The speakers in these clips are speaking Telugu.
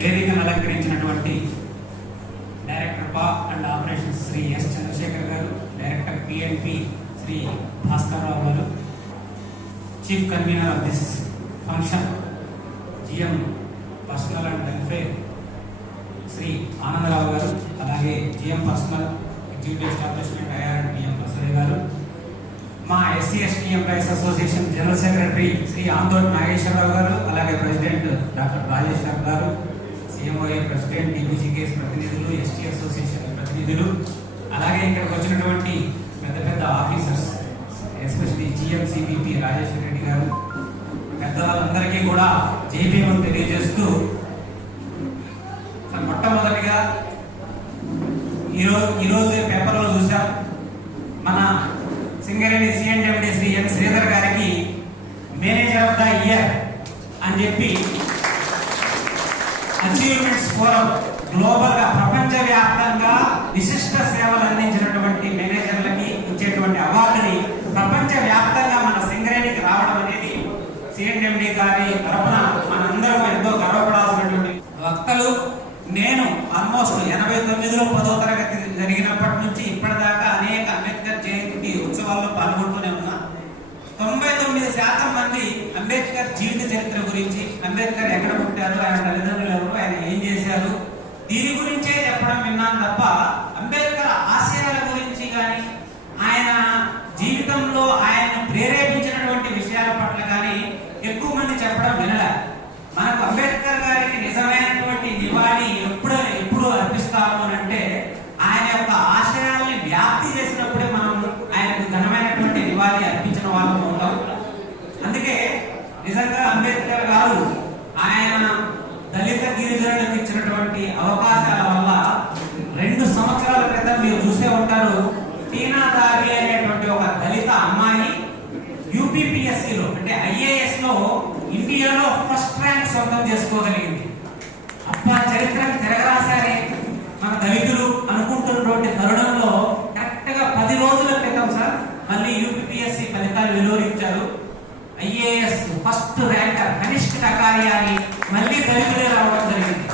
వేదికను అలంకరించినటువంటి డైరెక్టర్ బా and operations Shri S Chandrashekar garu, director PNP Shri Bhaskar Rao garu, chief convener of this function GM personnel and welfare Shri Anandarao garu, అలాగే GM personnel executive establishment IR PM Basare garu, మా SC ST employees association general secretary Shri Andol Nageswararao garu, అలాగే ప్రెసిడెంట్ డాక్టర్ రాజేష్ గారు, సిఎంఓఏ ప్రెసిడెంట్, డీబీసీకేఎస్ ప్రతినిధులు, ఎస్టీ అసోసియేషన్ ప్రతినిధులు, అలాగే ఇక్కడికి వచ్చినటువంటి పెద్ద పెద్ద ఆఫీసర్స్, ఎస్పెషల్లీ జిఎంసీబీపీ రాజేశ్వర రెడ్డి గారు, పెద్దవాళ్ళందరికీ కూడా జైభీమం తెలియజేస్తూ, మొట్టమొదటిగా ఈరోజు పేపర్లో చూసాం, మన సింగరేణి సిఎండి శ్రీ ఎన్ శ్రీధర్ గారికి మేనేజర్ ఆఫ్ ద ఇయర్ అని చెప్పి అచీవ్మెంట్స్ ఫోరం గ్లోబల్ గా ప్రపంచవ్యాప్తంగా విశిష్ట సేవలు అందించినటువంటి మేనేజర్లకి ఇచ్చేటువంటి అవార్డుని ప్రపంచవ్యాప్తంగా మన సింగరేణికి రావడం అనేది సిఎండి గారి తరఫున మనందరం ఎంతో గర్వపడాల్సినటువంటి వక్తలు. నేను ఆల్మోస్ట్ 89లో 10వ తరగతి జరిగినప్పటి నుంచి ఇప్పటిదాకా అనేక అంబేద్కర్ జయంతి ఉత్సవాల్లో పాల్గొంటూనే ఉన్నా. 99% మంది అంబేద్కర్ జీవిత చరిత్ర గురించి, అంబేద్కర్ ఎక్కడ పుట్టారు, ఆయన తల్లిదండ్రులు ఎవరు, ఆయన ఏం చేశారు, దీని గురించే చెప్పడం విన్నాను తప్ప అంబేద్కర్ ఆశయాల గురించి కానీ ఆయన జీవితంలో ఆయన ప్రేరేపించినటువంటి విషయాల పట్ల కానీ ఎక్కువ మంది చెప్పడం వినలే. మనకు అంబేద్కర్ గారికి నిజమైనటువంటి నివాళి ఎప్పుడు అర్పిస్తాము అంటే ఆయన యొక్క ఆశయాల్ని వ్యాప్తి చేసినప్పుడే మనం ఆయనకు ఘనమైనటువంటి నివాళి అర్పించిన వాళ్ళం ఉంటాం. అందుకే నిజంగా అంబేద్కర్ గారు ఆయన దళిత గిరిజనులకు ఇచ్చినటువంటి అవకాశాల వల్ల 2 సంవత్సరాల క్రితం మీరు చూసే ఉంటారు, టీనా దాబి అనేటువంటి ఒక దళిత అమ్మాయి యూపీపీఎస్సీలో అంటే ఐఏఎస్ లో ఇండియాలో ఫస్ట్ ర్యాంక్ సొంతం చేసుకోగలిగింది. అబ్బా చరిత్రను తిరగరాశారే మన దళితులు అనుకుంటున్నటువంటి తరుణంలో కరెక్ట్ గా 10 రోజుల క్రితం సార్ మళ్ళీ యూపీపీఎస్సీ ఫలితాలు వెలువరించారు. ఐఏఎస్ ఫస్ట్ ర్యాంకర్ కనిష్క టకారియాని మళ్ళీ దళితులే రావడం జరిగింది.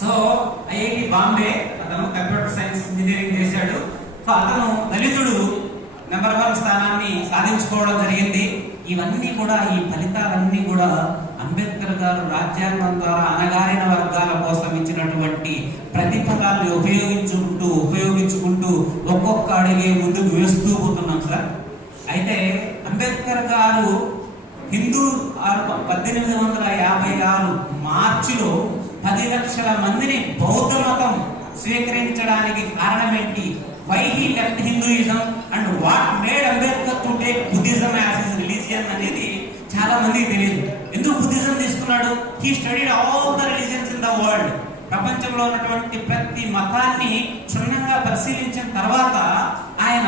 సో ఐఐటి బాంబే అతను కంప్యూటర్ సైన్స్ ఇంజనీరింగ్ చేశాడు. సో అతను దళితుడు నెంబర్ 1 స్థానాన్ని సాధించుకోవడం జరిగింది. ఇవన్నీ కూడా, ఈ ఫలితాలన్నీ కూడా అంబేద్కర్ గారు రాజ్యాంగం ద్వారా అణగారిన వర్గాల కోసం ఇచ్చినటువంటి ప్రతిఫలాన్ని ఉపయోగించుకుంటూ ఒక్కొక్క అడిగే ముందుకు వేస్తూ పోతున్నాం సార్. అయితే అంబేద్కర్ గారు హిందూ 1856 మార్చిలో 10 లక్షల మందిని బౌద్ధ మతం స్వీకరించడానికి కారణం ఏంటి? Why he left Hinduism and what made Ambedkar to take Buddhism as his religion అనేది చాలా మందికి తెలియదు. ఎందుకు బుద్ధిజం తీసుకున్నాడు? He studied all the religions in the world. ప్రపంచంలో ఉన్నటువంటి ప్రతి మతాన్ని క్షుణ్ణంగా పరిశీలించిన తర్వాత ఆయన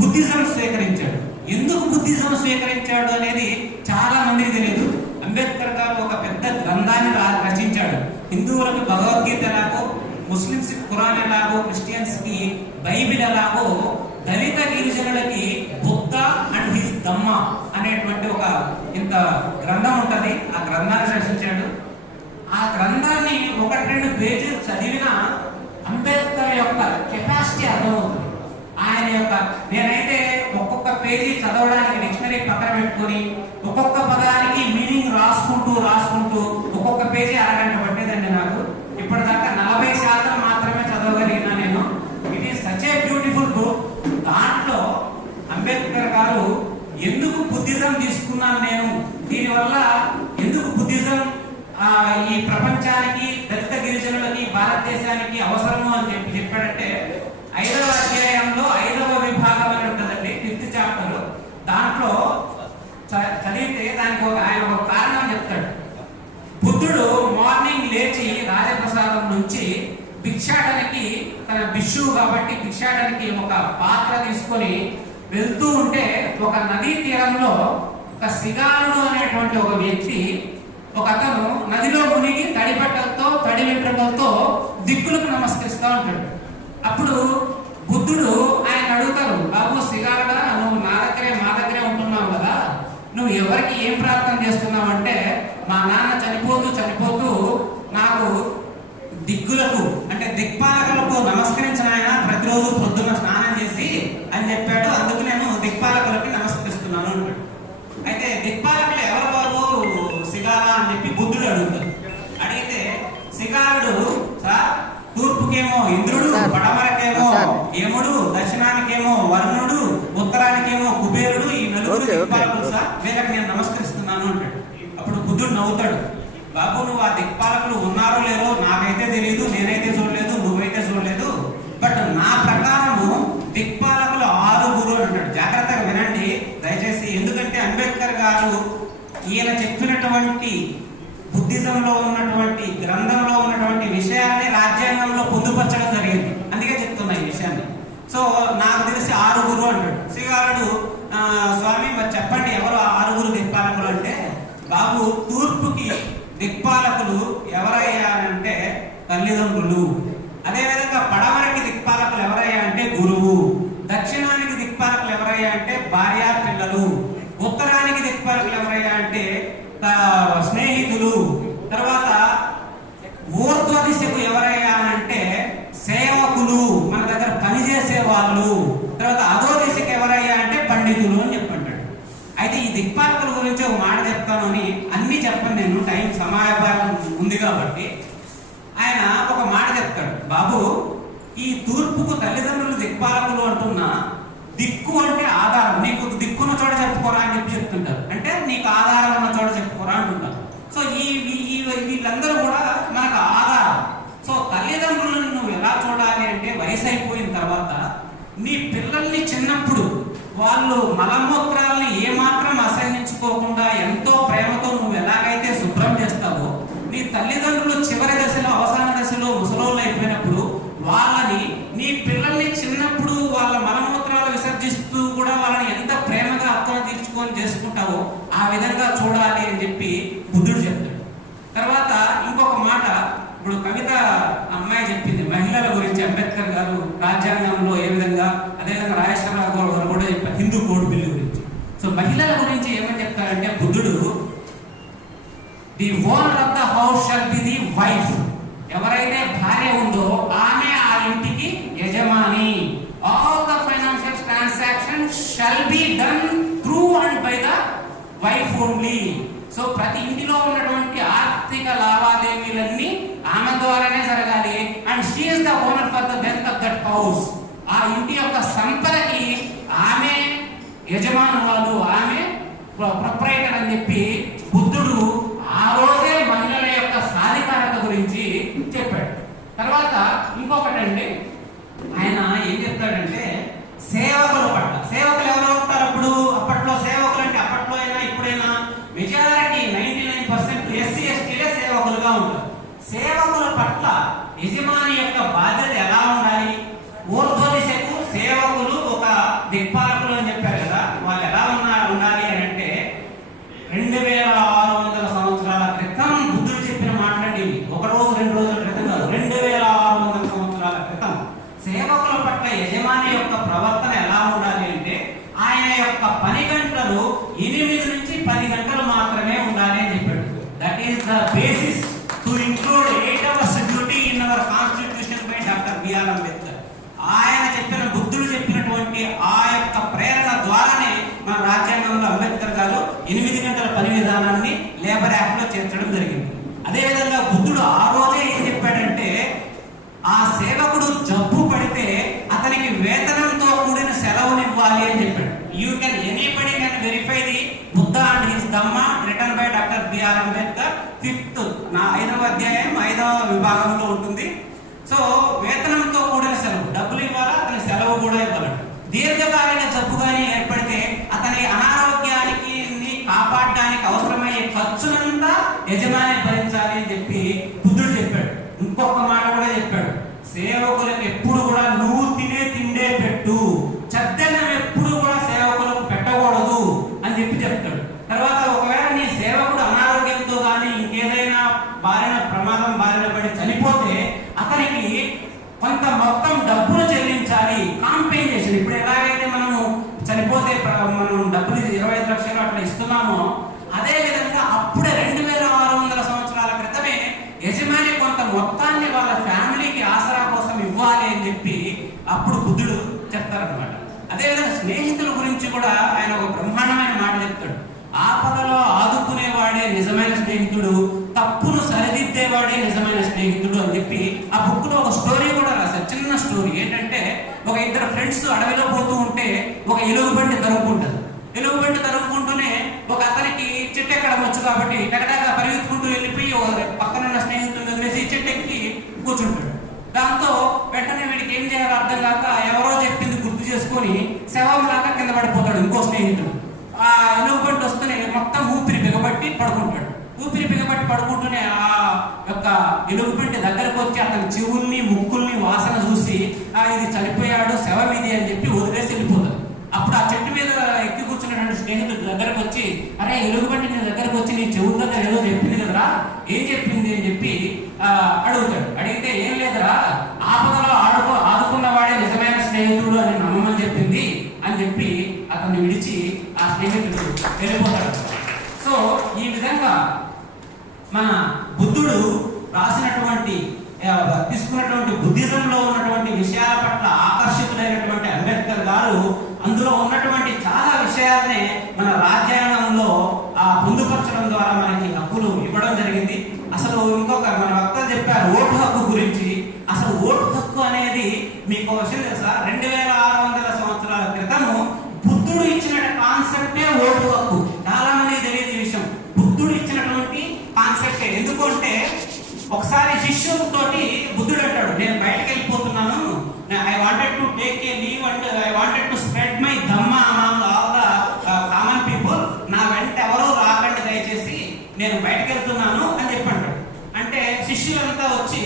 బుద్ధిజం స్వీకరించాడు. ఎందుకు బుద్ధిజం స్వీకరించాడు అనేది చాలా మందికి తెలియదు. అంబేద్కర్ గారు ఒక పెద్ద గ్రంథాన్ని రచించాడు. హిందువులకు భగవద్గీత ఎలాగో, ముస్లింస్ ఖురాన్ ఎలాగో, క్రిస్టియన్స్ కి బైబిల్ ఎలాగో, దళిత గిరిజనులకి బుద్ధ అండ్ హిస్ ధమ్మ అనేటువంటి ఒక ఇంత గ్రంథం ఉంటది. ఆ గ్రంథాన్ని రచించాడు. ఆ గ్రంథాన్ని 1-2 పేజీలు చదివిన అంబేద్కర్ యొక్క కెపాసిటీ అర్థమవుతుంది. ఆయన యొక్క, నేనైతే ఒక్కొక్క పేజీ చదవడానికి డిక్షనరీ పక్కన పెట్టుకుని ఒక్కొక్క పదానికి మీనింగ్ రాసుకుంటూ ఒక్కొక్క పేజీ అరగంట పట్టేదండి నాకు. ఇప్పటిదాకా 40% మాత్రమే చదవగలిగినా నేను. It is such a beautiful book. దాంట్లో అంబేద్కర్ గారు ఎందుకు బుద్ధిజం తీసుకున్నాను నేను, దీనివల్ల ఎందుకు బుద్ధిజం ఈ ప్రపంచానికి, దళిత గిరిజనులకి, భారతదేశానికి అవసరము అని చెప్పాడంటే 5వ అధ్యాయంలో 5వ విభాగం అని ఉంటుందండి, 5th చాప్టర్. దాంట్లో చదివితే దానికి ఆయన ఒక కారణం చెప్తాడు. బుద్ధుడు మార్నింగ్ లేచి రాజప్రసాదం నుంచి భిక్షాటనకి, తన భిక్షువు కాబట్టి భిక్షాటనకి ఒక పాత్ర తీసుకొని వెళ్తూ ఉంటే ఒక నదీ తీరంలో ఒక సిగారుడు అనేటువంటి ఒక వ్యక్తి, ఒక అతను నదిలో మునిగి తడిబట్టలతో, తడి వెంట్రుకలతో దిక్కులకు నమస్కరిస్తూ ఉంటాడు. అప్పుడు బుద్ధుడు ఆయన అడుగుతారు, బాబు సిగారుడా, నువ్వు మా దగ్గరే ఉంటున్నావు కదా, నువ్వు నువ్వు ఎవరికి ఏం ప్రార్థన చేస్తున్నావంటే, మా నాన్న చనిపోతూ నాకు దిక్కులకు అంటే దిక్పాలకులకు నమస్కరించిన ఆయన ప్రతిరోజు పొద్దున్న స్నానం చేసి అని చెప్పాడు. అందుకు నేను దిక్పాలకులకి నమస్కరిస్తున్నాను అంటాడు. అయితే దిక్పాలకులు ఎవరు బాబు సిగాల అని చెప్పి బుద్ధుడు అడుగుతాడు. అడిగితే సిగాలుడు సార్ తూర్పుకేమో ఇంద్రుడు, పడమరకేమో యముడు, దక్షిణానికేమో వరుణుడు, ఉత్తరానికేమో కుబేరుడు, ఈ నలుగురు దిక్పాలకులు సార్, వీళ్ళకి నేను నమస్కరిస్తున్నాను అంటాడు. అప్పుడు బుద్ధుడు నవ్వుతాడు. బాబు నువ్వు ఆ దిక్పాలకులు ఉన్నారో లేరో నాకైతే తెలియదు, నేనైతే చూడలేదు, నువ్వైతే చూడలేదు. బట్ నా ప్రకారము దిక్పాలకులు 6 అంటాడు. జాగ్రత్తగా వినండి దయచేసి. ఎందుకంటే అంబేద్కర్ గారు ఈయన చెప్పినటువంటి బుద్ధిజంలో ఉన్నటువంటి గ్రంథంలో ఉన్నటువంటి విషయాన్ని రాజ్యాంగంలో పొందుపరచడం జరిగింది. అందుకే చెప్తున్నా ఈ విషయాన్ని. సో నాకు తెలిసి 6 అంటాడు. శ్రీగారుడు స్వామి మరి చెప్పండి ఎవరు 6 దిక్పాలకులు అంటే, బాబు తూర్పుకి దిక్పాలకులు ఎవరయ్యా అంటే తల్లిదండ్రులు. అదేవిధంగా పడమరకి దిక్పాలకులు ఎవరయ్యా అంటే గురువు. దక్షిణానికి దిక్పాలకులు ఎవరయ్యా అంటే భార్య పిల్లలు. ఉత్తరానికి దిక్పాలకులు ఎవరయ్యా అంటే స్నేహితులు. తర్వాత ఊర్ధ్వ దిశకు ఎవరయ్యా అంటే సేవకులు, మన దగ్గర పనిచేసే వాళ్ళు. తర్వాత అధో దిశకు ఎవరయ్యా అంటే పండితులు అని చెప్పంటాడు. అయితే ఈ దిక్పాలకుల గురించి ఒక మాట చెప్తాను అని అన్ని చెప్పను నేను, టైం సమయాభావం ఉంది కాబట్టి. ఆయన ఒక మాట చెప్తాడు, బాబు ఈ తూర్పుకు తల్లిదండ్రులు దిక్పాలకులు అంటున్నా, దిక్కు అంటే ఆధారం, నీకు దిక్కున్న చోట చెప్పుకోరా అని చెప్పి చెప్తుంటారు. అంటే నీకు ఆధారం ఉన్న చోట చెప్పుకోరా అంటుంటారు. సో వీళ్ళందరూ కూడా మనకు ఆధారం. సో తల్లిదండ్రులను నువ్వు ఎలా చూడాలి అంటే, వయసు అయిపోయిన తర్వాత నీ పిల్లల్ని చిన్నప్పుడు వాళ్ళు మలమూత్రాలని ఏమాత్రం అసహించుకోకుండా ఎంతో ప్రేమతో నువ్వు ఎలాగైతే శుభ్రం చేస్తావో, నీ తల్లిదండ్రులు చివరి దశలో అవసాన దశలో ముసలోళ్ళు అయిపోయినప్పుడు వాళ్ళని, నీ పిల్లల్ని చిన్నప్పుడు వాళ్ళ మలమూత్రాలు విసర్జిస్తూ కూడా వాళ్ళని ఎంత ప్రేమగా హక్కును తీర్చుకొని చేసుకుంటావో ఆ విధంగా చూడాలి అని చెప్పి బుద్ధుడు చెప్తాడు. తర్వాత ఇంకొక మాట, ఇప్పుడు కవిత అమ్మాయి చెప్పింది మహిళల గురించి. అంబేద్కర్ గారు రాజ్యాంగంలో ఏ విధంగా, అదేవిధంగా రాజేశ్వరరావు గారు కూడా చెప్పారు హిందూ కోడ్ బిల్లు గురించి. సో మహిళల గురించి ఏమని చెప్తారంటే బుద్ధుడు, the owner of the house shall be the wife. ఎవరైతే భార్య ఉందో ఆమె ఆ ఇంటికి యజమాని. All the financial transactions shall be done through and by the wife only. So ప్రతి ఇంటిలో ఉన్నటువంటి ఆర్థిక లావాదేవీలన్నీ ఆమె ద్వారానే జరగాలి. And she is the owner for the wealth of that house. ఆ ఇంటి యొక్క సంపదకి ఆమె యజమానురాలు, ఆమె ప్రొప్రైటర్ అని చెప్పి బుద్ధుడు ఆ రోజే మహిళల యొక్క సాధికారత గురించి చెప్పాడు. తర్వాత ఇంకొకటి అండి, ఆయన ఏం చెప్తాడంటే సేవకుల పట్ల. సేవకులు ఎవరు అవుతారు అప్పుడు? అప్పట్లో సేవకులు అంటే అప్పట్లో అయినా ఇప్పుడైనా మెజారిటీ 99% ఎస్సీ ఎస్టీలే సేవకులుగా ఉంటారు. సేవకుల పట్ల యజమాని యొక్క బాధ్యత ఎలా ఉండాలి? ఊర్ధ్వ దిశకు సేవకులు ఒక దిక్పాలకులు అని చెప్పారు కదా, వాళ్ళు ఎలా ఉండాలి అని అంటే 2600 సంవత్సరాల క్రితం బుద్ధుడు చెప్పిన మాట్లాడి, ఒక రోజు 2 రోజుల క్రితం కాదు, 2600 సంవత్సరాల క్రితం సేవకుల పట్ల యజమాని యొక్క ప్రవర్తన ఎలా ఉండాలి అంటే, ఆయన యొక్క పని గంటలు 8 నుంచి 10 గంటలు మాత్రమే ఉండాలి అని చెప్పాడు. That is the basis to include 8 hours duty in our constitution by doctor BR Ambedkar. ఆయన చెప్పిన, బుద్ధుడు చెప్పినటువంటి ఆ యొక్క ప్రేరణ ద్వారానే మన రాజ్యాంగంలో అంబేద్కర్ గారు 8 గంటల పని విధానాన్ని లేబర్ యాక్ట్ లో చేర్చడం జరిగింది. అదేవిధంగా బుద్ధుడు ఆ రోజే ఏం చెప్పాడంటే, ఆ సేవకుడు జబ్బు పడితే అతనికి వేతనంతో కూడిన సెలవునివ్వాలి అని చెప్పాడు. You can anybody can verify the Buddha and his Dhamma written by doctor BR Ambedkar. 5వ అధ్యాయం 5వ విభాగంలో ఉంటుంది. సో వేతనంతో కూడిన సెలవు, డబ్బులు ఇవ్వాలా, అతని సెలవు కూడా ఇవ్వాలి. దీర్ఘకాలిక జబ్బు కానీ ఏర్పడితే అతని అనారోగ్యానికి కాపాడడానికి అవసరమయ్యే ఖర్చునంతా యజమాని భరించాలి అని చెప్పి బుద్ధుడు చెప్పాడు. ఇంకొక మాట కూడా చెప్పాడు, సేవకులకు ఎప్పుడు కూడా నువ్వు తినే తిండే పెట్టు, చద్దనం ఎప్పుడు కూడా సేవకులకు పెట్టకూడదు అని చెప్పి చెప్తాడు. తర్వాత ఒకవేళ నీ సేవకుడు అనారోగ్యంతో కానీ ఇంకేదైనా ప్రమాదం బారిన పడి చనిపోతే అతనికి కొంత మొత్తం డబ్బులు చెల్లించాలి, కాంపెన్సేషన్. ఇప్పుడు ఎలాగైతే మనము చనిపోతే మనం డబ్బులు 25 లక్షలు అట్లా ఇస్తున్నాం చూస్తున్నామో అదే విధంగా అప్పుడే 2600 సంవత్సరాల క్రితమే యజమాని కొంత మొత్తాన్ని వాళ్ళ ఫ్యామిలీకి ఆసరా కోసం ఇవ్వాలి అని చెప్పి అప్పుడు బుద్ధుడు చెప్తారనమాట. అదేవిధంగా స్నేహితుల గురించి కూడా ఆయన ఒక బ్రహ్మాండమైన మాట చెప్తాడు. ఆపదలో ఆదుకునేవాడే నిజమైన స్నేహితుడు, తప్పును సరిదిద్దేవాడే నిజమైన స్నేహితుడు అని చెప్పి ఆ బుక్ లో ఒక స్టోరీ కూడా రాశారు. చిన్న స్టోరీ ఏంటంటే, ఒక ఇద్దరు ఫ్రెండ్స్ అడవిలో పోతూ ఉంటే ఒక ఎలుగుబంటి తరుముకుంటారు. ఎలుగుబంటి తరుముకుంటూనే ఒక అతనికి చెట్టు ఎక్కడం వచ్చు కాబట్టి టకటగా పరిగెత్తుకుంటూ వెళ్ళిపోయి పక్కనున్న స్నేహితుడిని వదిలేసి చెట్టు ఎక్కి కూర్చుంటాడు. దాంతో వెంటనే వీడికి ఏం చేయాలో అర్థం కాక ఎవరో చెప్పింది గుర్తు చేసుకొని శవం లాగా కింద పడిపోతాడు ఇంకో స్నేహితుడు. ఆ ఎలుగుబంటి వస్తూనే మొత్తం ఊపిరి బిగబట్టి పడుకుంటాడు. ఊపిరి బిగబట్టి పడుకుంటూనే ఆ యొక్క ఎలుగుబంటి దగ్గరకు వచ్చి అతని చెవుల్ని ముక్కుల్ని వాసన చూసి ఇది చనిపోయాడు, శవం ఇది అని చెప్పి వదిలేసి వెళ్ళిపోతాడు. అప్పుడు ఆ చెట్టు మీద ఎక్కి కూర్చున్నటువంటి స్నేహితుడు దగ్గరకు వచ్చి, అరే ఎలుగుబంటి నీ దగ్గరకు వచ్చి నీ చెవుల దగ్గర ఏదో చెప్పింది కదరా, ఏం చెప్పింది అని చెప్పి అడుగుతాడు. అడిగితే ఏం లేదురా, ఆపదలో ఆదుకున్నవాడే నిజమైన స్నేహితుడు అని నమ్మమని చెప్పింది అని చెప్పి అతన్ని విడిచి ఆ స్నేహితుడు వెళ్ళిపోతాడు. సో ఈ విధంగా మన బుద్ధుడు రాసినటువంటి తీసుకున్నటువంటి బుద్ధిజంలో ఉన్నటువంటి విషయాల పట్ల ఆకర్షితులైనటువంటి అంబేద్కర్ గారు అందులో ఉన్నటువంటి చాలా విషయాలనే మన రాజ్యాంగంలో పొందుపరచడం ద్వారా మనకి హక్కులు ఇవ్వడం జరిగింది. అసలు ఇంకొక మన వక్తలు చెప్పారు ఓటు హక్కు గురించి. అసలు ఓటు హక్కు అనేది మీకు విషయం తెలుసా? 2600 సంవత్సరాల క్రితము బుద్ధుడు ఇచ్చిన కాన్సెప్టే ఓటు హక్కు. చాలా మంది తెలియదు ఈ విషయం. బుద్ధుడు ఇచ్చినటువంటి కాన్సెప్టే. ఎందుకంటే ఒకసారి శిష్యులతోటి బుద్ధుడు అంటాడు, నేను బయటకు వెళ్ళిపోతున్నాను, I wanted to take a leave and I wanted to spread my Dhamma among all the common people. నా వెంట ఎవరో రాకండి దయచేసి, నేను బయటకు వెళ్తున్నాను అని చెప్పి అంటాడు. అంటే శిష్యులంతా వచ్చి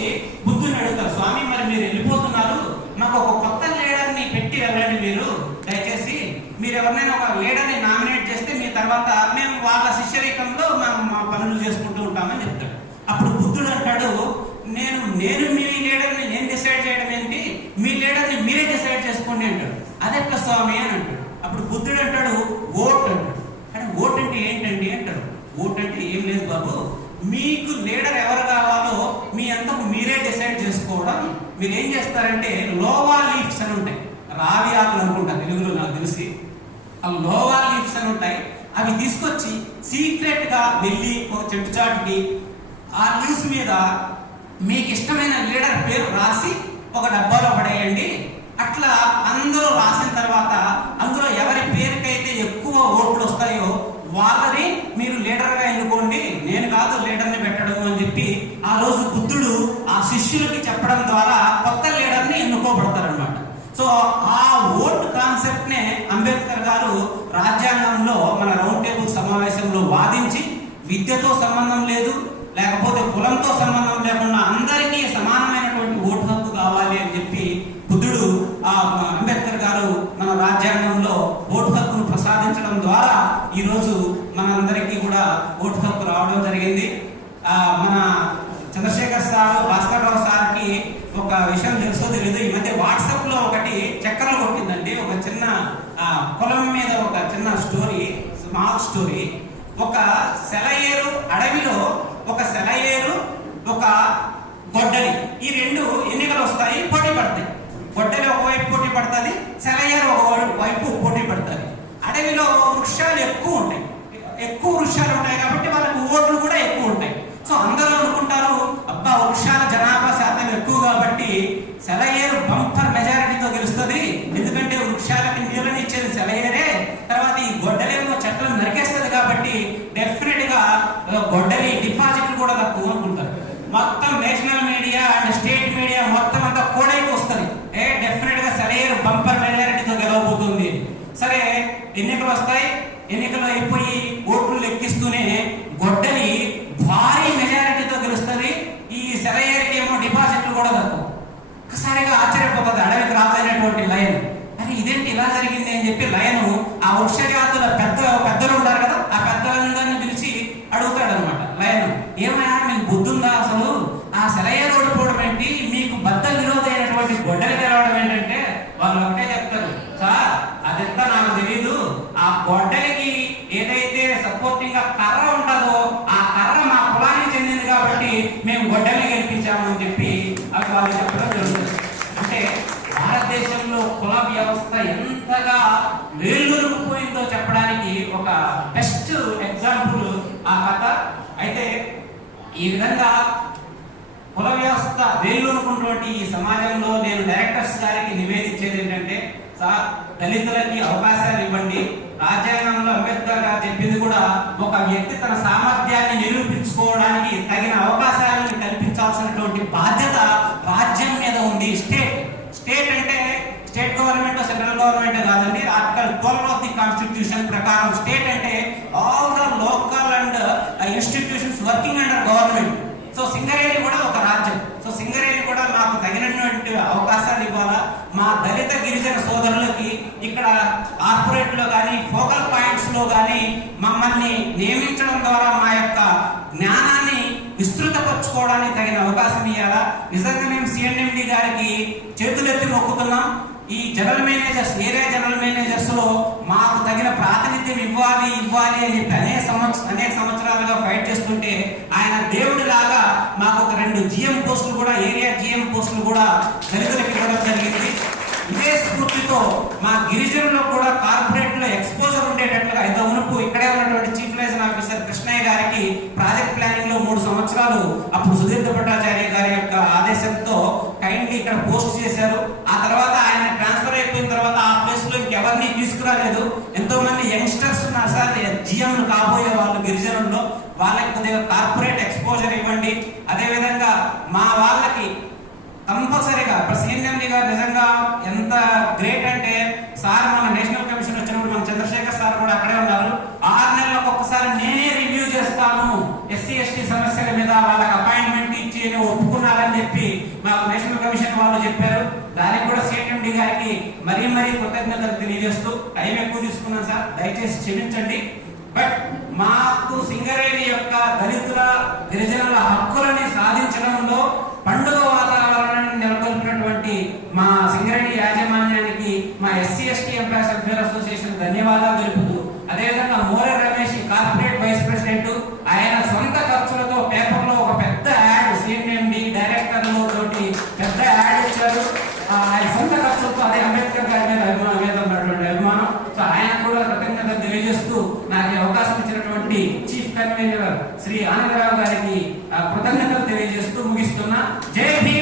బుద్ధుని అడుగుతారు, స్వామి మరి మీరు వెళ్ళిపోతున్నారు, మాకు ఒక కొత్త లీడర్ని పెట్టి వెళ్ళండి, మీరు దయచేసి మీరు ఎవరినైనా ఒక లీడర్ని నామినేట్ చేస్తే మీ తర్వాత మేము వాళ్ళ శిష్యరికంలో మా పనులు చేసుకుంటూ ఉంటామని చెప్తాడు. అప్పుడు బుద్ధుడు అంటాడు, నేను మీ లీడర్ని నేను డిసైడ్ చేయడం ఏంటి, మీ లీడర్ని మీరే డిసైడ్ చేసుకోండి అంటాడు. అదెట్లా స్వామి అని అంటాడు. అప్పుడు బుద్ధుడు అంటాడు, ఓట్ అంటాడు. అంటే ఓట్ అంటే ఏంటండి అంటాడు. ఓట్ అంటే ఏం లేదు బాబు, మీకు లీడర్ ఎవరు కావాలో మీ అంతకు మీరే డిసైడ్ చేసుకోవడం. మీరు ఏం చేస్తారంటే లోవా లీఫ్స్ అని ఉంటాయి, రావి ఆకులు అనుకుంటా తెలుగులో నాకు తెలిసి, ఆ లోవా లీఫ్స్ అని ఉంటాయి. అవి తీసుకొచ్చి సీక్రెట్ గా వెళ్ళి ఒక చెట్టు చాటుకి ఆ లీవ్స్ మీద మీకు ఇష్టమైన లీడర్ పేరు రాసి ఒక డబ్బాలో పడేయండి. అట్లా అందరూ రాసిన తర్వాత అందులో ఎవరి పేరుకైతే ఎక్కువ ఓట్లు వస్తాయో వాళ్ళని మీరు లీడర్గా ఎన్నుకోండి, నేను కాదు లీడర్ని పెట్టడం అని చెప్పి ఆ రోజు బుద్ధుడు ఆ శిష్యులకి చెప్పడం ద్వారా కొత్త లీడర్ని ఎన్నుకోబడతారనమాట. సో ఆ ఓట్ కాన్సెప్ట్ నే అంబేద్కర్ గారు రాజ్యాంగంలో మన రౌండ్ టేబుల్ సమావేశంలో వాదించి, విద్యతో సంబంధం లేదు, లేకపోతే కులంతో సంబంధం లేకుండా అందరికీ సమానమైనటువంటి ఓటు హక్కు కావాలి అని చెప్పి బుద్ధుడు అంబేద్కర్ గారు మన రాజ్యాంగంలో ఓటు హక్కును ప్రసాదించడం ద్వారా ఈరోజు మనందరికీ కూడా ఓటు హక్కు రావడం జరిగింది. మన చంద్రశేఖర్ సార్, భాస్కర్ రావు సార్కి ఒక విషయం తెలుసో తెలీదు, ఈ మధ్య వాట్సాప్ లో ఒకటి చక్కర్లు కొట్టిందండి. ఒక చిన్న పొలం మీద ఒక చిన్న స్టోరీ, స్మాల్ స్టోరీ. ఒక సెలయేరు అడవిలో ఒక సెలయేరు, ఒక గొడ్డలి, ఈ రెండు ఎన్నికలు వస్తాయి, పోటీ పడతాయి. గొడ్డలి ఒకవైపు పోటీ పడుతుంది, సెలయేరు ఒకవైపు పోటీ పడుతుంది. అడవిలో వృక్షాలు ఎక్కువ ఉంటాయి, ఎక్కువ వృక్షాలు ఉంటాయి కాబట్టి వాళ్ళకి ఓట్లు కూడా ఎక్కువ ఉంటాయి. సో అందరూ అనుకుంటారు, అబ్బా వృక్షాల జనాభా శాతం ఎక్కువ కాబట్టి సెలయేరు బంపర్ మెజారిటీతో గెలుస్తుంది, ఎందుకంటే వృక్షాలకి నీళ్ళనిచ్చేది సెలయేరే, తర్వాత ఈ గొడ్డలేమో చెట్లను నరికేస్తుంది కాబట్టి డెఫినెట్ గా గొడ్డలి డిపాజిట్లు కూడా తక్కువ అనుకుంటారు. మొత్తం national media and state media మొత్తం అంతా కోడైకి వస్తుంది, డెఫినెట్ గా సెలయేరు బంపర్ మెజారిటీతో గెలవబోతుంది. సరే ఎన్నికలు వస్తాయి, ఎన్నికలు అయిపోయి ఓట్లు లెక్కిస్తూనే గొడ్డలి భారీ మెజారిటీతో గెలుస్తుంది, ఈ సెలయేరుకి ఏమో డిపాజిట్లు కూడా తక్కువ. ఒక్కసారిగా ఆశ్చర్యపోతుంది అడవికి రాజైనటువంటి లయన్, అరే ఇదేంటి ఇలా జరిగింది అని చెప్పి లయను ఆ వృక్ష జాతుల పెద్దలు ఉంటారు కదా, ఆ పెద్దలందరినీ పిలిచి అడుగుతాడు అనమాట. లయను, ఏమైనా మీకు బుద్ధి ఉందా, అసలు ఆ సెలయేరు ఓడిపోవడం ఏంటి, మీకు బద్ద విరోధమైనటువంటి గొడ్డలి గెలవడం ఏంటంటే వాళ్ళు ఒకటే చెప్తారు, సార్ అదంతా నాకు తెలీదు, ఆ గొడ్డలికి ఏదైతే మేము గొడ్డల్ని గెలిపించాము అని చెప్పి అవి వాళ్ళు చెప్పడం జరుగుతుంది. అంటే భారతదేశంలో కుల వ్యవస్థ ఎంతగా వేళ్ళూరుకుపోయిందో చెప్పడానికి ఒక బెస్ట్ ఎగ్జాంపుల్ ఆ కథ. అయితే ఈ విధంగా కుల వ్యవస్థ వేళ్ళూరుకున్నటువంటి ఈ సమాజంలో నేను డైరెక్టర్స్ గారికి నివేదించేది ఏంటంటే, సార్ దళితులకి అవకాశాలు ఇవ్వండి. రాజ్యాంగంలో అంబేద్కర్ గారు చెప్పింది కూడా ఒక వ్యక్తి తన సామర్థ్యాన్ని నిరూపించుకోవడానికి తగిన అవకాశాలను కల్పించాల్సినటువంటి బాధ్యత రాజ్యం మీద ఉంది. స్టేట్ అంటే స్టేట్ గవర్నమెంట్ సెంట్రల్ గవర్నమెంట్ కాదండి. ఆర్టికల్ 12 ఆఫ్ ది కాన్స్టిట్యూషన్ ప్రకారం స్టేట్ అంటే all the local and institutions working under government. So Singareni కూడా ఒక రాజ్యం. సో సింగరేణి కూడా మాకు తగినటువంటి అవకాశాలు ఇవ్వాలా. మా దళిత గిరిజన సోదరులకి ఇక్కడ కార్పొరేట్ లో కానీ ఫోకల్ పాయింట్స్ లో కానీ మమ్మల్ని నియమించడం ద్వారా మా యొక్క జ్ఞానాన్ని విస్తృతపరచుకోవడానికి తగిన అవకాశం ఇవ్వాలా. నిజంగా మేము సిఎన్ఎండి గారికి చేతులెత్తి మొక్కుతున్నాం. ఈ general managers, area general managers లో మాకు తగిన ప్రాతినిధ్యం ఇవ్వాలి అని చెప్పి అనేక సంవత్సరాలుగా ఫైట్ చేస్తుంటే ఆయన దేవుడి లాగా మాకు ఒక 2 జిఎం పోస్టులు కూడా, ఏరియా జిఎం పోస్టులు కూడా దళితులకు ఇవ్వడం జరిగింది. ఇదే స్ఫూర్తితో మా గిరిజనులకు కూడా కార్పొరేట్ లో ఎక్స్పోజర్ ఉండేటట్లుగా ఇంత మునుపు ఇక్కడే ఉన్నటువంటి చీఫ్ లైజన్ ఆఫీసర్ కృష్ణయ్య గారికి ప్రాజెక్ట్ ప్లానింగ్ లో 3 సంవత్సరాలు అప్పుడు సుధీర్ భట్టాచార్య గారి యొక్క ఆదేశంతో కైండ్లీ ఇక్కడ పోస్ట్ చేశారు. ఆ తర్వాత ఆయన ట్రాన్స్ఫర్ అయిపోయిన తర్వాత ఆ ప్లేస్ లో ఇంకెవరిని తీసుకురాలేదు. ఎంతో మంది యంగ్స్టర్స్ ఉన్నారు సార్ జిఎం కాబోయే వాళ్ళు గిరిజనుల్లో. వాళ్ళకి కొద్దిగా కార్పొరేట్ ఎక్స్పోజర్ ఇవ్వండి. అదే విధంగా మా వాళ్ళకి కంపల్సరీగా ఇప్పుడు సిఎన్ఎండి గారు నిజంగా ఎంత గ్రేట్ అంటే, సార్ మన నేషనల్ కమిషన్ వచ్చినప్పుడు మన చంద్రశేఖర్ సార్ కూడా అక్కడే ఉన్నారు. 6 నెలలకు ఒక్కసారి నేనే రివ్యూ చేస్తాను ఎస్సీ ఎస్టీ సమస్యల మీద, వాళ్ళకి అపాయింట్మెంట్ ఇచ్చి ఒప్పుకున్నారని చెప్పి మాకు నేషనల్ కమిషన్ వాళ్ళు చెప్పారు. దానికి కూడా సిఎన్ఎండి గారికి మరీ కృతజ్ఞతలు తెలియజేస్తూ, టైం ఎక్కువ తీసుకున్నాను సార్, దయచేసి క్షమించండి. బట్ మాకు సింగరేణి యొక్క దళితుల గిరిజనుల హక్కులని సాధించడంలో పండుగ వాతావరణాన్ని నెలకొల్పినటువంటి మా సింగరేణి యాజమాన్యానికి, మా SC ST employees welfare association ధన్యవాదాలు తెలుపుతూ, అదేవిధంగా More Ramesh corporate vice president, ఆయన సొంత ఖర్చులతో పేపర్లో ఒక పెద్ద యాడ్ సిఎన్ఎండి డైరెక్టర్లు తోటి పెద్ద యాడ్ ఇచ్చారు. ఆయన సొంత ఖర్చులతో, అదే అంబేద్కర్ గారి మీద అభిమానం. సో ఆయన కూడా కృతజ్ఞతలు తెలియజేస్తూ నాకు అవకాశం ఇచ్చినటువంటి చీఫ్ కన్వీనర్ శ్రీ ఆనందరావు గారికి కృతజ్ఞతలు తెలియజేస్తూ ముగిస్తున్నా. జై భీమ్.